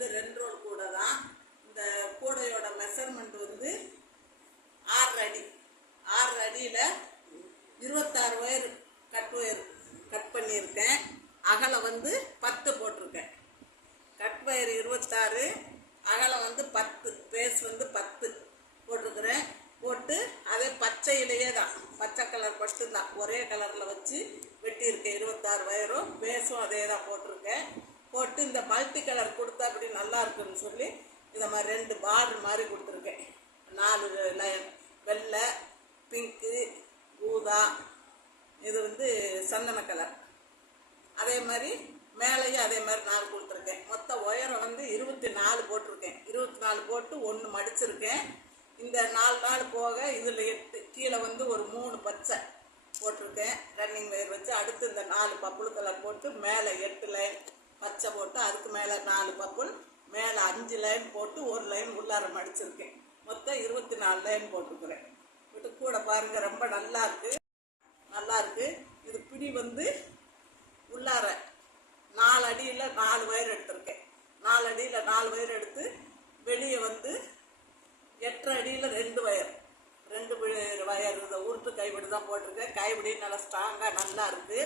வந்து 2 ரோல் கூடை தான். இந்த கூடையோட மெஷர்மெண்ட் வந்து 6 அடி. 6 அடியில் 26 ஒயர் கட் பண்ணியிருக்கேன். அகலம் வந்து 10 போட்டிருக்கேன். கட் ஒயர் 26, அகலம் வந்து 10, பேஸ் வந்து 10 போட்டிருக்கிறேன். போட்டு அதே பச்சையிலேயே தான், பச்சை கலர் மட்டும்தான், ஒரே கலரில் வச்சு வெட்டியிருக்கேன். 26 ஒயரும் பேஸும் அதே தான் போட்டிருக்கேன். போட்டு இந்த மல்டி கலர் கொடுத்தா அப்படி நல்லா இருக்குன்னு சொல்லி இந்த மாதிரி 2 பார்டர் மாதிரி கொடுத்துருக்கேன். 4 லைன், வெள்ளை, பிங்க்கு, ஊதா, இது வந்து சந்தன கலர். அதே மாதிரி மேலேயும் அதே மாதிரி 4 கொடுத்துருக்கேன். மொத்த ஒயரம் வந்து 24 போட்டிருக்கேன். 24 போட்டு 1 மடிச்சிருக்கேன். இந்த 4 போக இதில் 8, கீழே வந்து ஒரு 3 பச்சை போட்டிருக்கேன் ரன்னிங் ஒயர் வச்சு. அடுத்து இந்த 4 பப்புள் கலர் போட்டு மேலே 8 லைன் பச்சை போட்டு, அதுக்கு மேலே 4 பப்புள், மேலே 5 லைன் போட்டு 1 லைன் உள்ளார மடிச்சிருக்கேன். மொத்தம் 24 லைன் போட்டுக்கிறேன். விட்டு கூட பாருங்கள், ரொம்ப நல்லா இருக்கு. இது பிடி வந்து உள்ளார 4 அடியில் 4 ஒயர் எடுத்திருக்கேன். 4 அடியில் 4 ஒயர் எடுத்து வெளியே வந்து 8 அடியில் 2 ஒயர் இந்த உருட்டு கைவிடி தான் போட்டிருக்கேன். கைவிடி நல்லா ஸ்ட்ராங்காக நல்லா இருக்குது.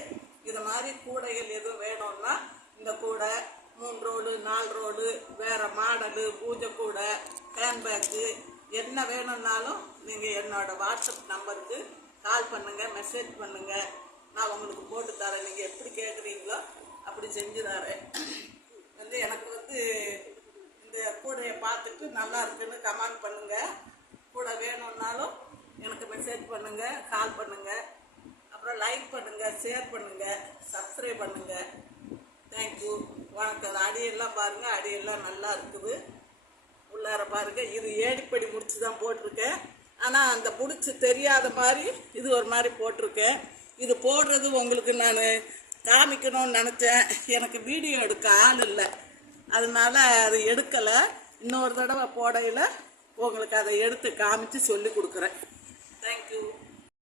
இது மாதிரி கூடைகள் எதுவும் வேணும்னா இந்த கூடை 3 ரோடு 4 ரோடு, வேறு மாடலு, பூஜை கூடை, ஹேண்ட்பேக்கு என்ன வேணும்னாலும் நீங்கள் என்னோடய வாட்ஸ்அப் நம்பருக்கு கால் பண்ணுங்கள், மெசேஜ் பண்ணுங்கள். நான் உங்களுக்கு போட்டு தரேன். நீங்கள் எப்படி கேட்குறீங்களோ அப்படி செஞ்சு தரேன். வந்து எனக்கு வந்து இந்த கூடையை பார்த்துட்டு நல்லா இருக்குன்னு கமெண்ட் பண்ணுங்கள். கூட வேணும்னாலும் எனக்கு மெசேஜ் பண்ணுங்கள், கால் பண்ணுங்கள். அப்புறம் லைக் பண்ணுங்கள், ஷேர் பண்ணுங்கள், சப்ஸ்கிரைப் பண்ணுங்கள். தேங்க்யூ, வணக்கம். அடியெல்லாம் பாருங்கள், அடியெல்லாம் நல்லா இருக்குது. உள்ளார பாருங்கள், இது ஏடிப்படி முடிச்சு தான் போட்டிருக்கேன். ஆனால் அந்த முடிச்சு தெரியாத மாதிரி இது ஒரு மாதிரி போட்டிருக்கேன். இது போடுறது உங்களுக்கு நான் காமிக்கணும்னு நினச்சேன். எனக்கு வீடியோ எடுக்க ஆள் இல்லை, அதனால அது எடுக்கலை. இன்னொரு தடவை போடையில் உங்களுக்கு அதை எடுத்து காமிச்சு சொல்லி கொடுக்குறேன். தேங்க்யூ.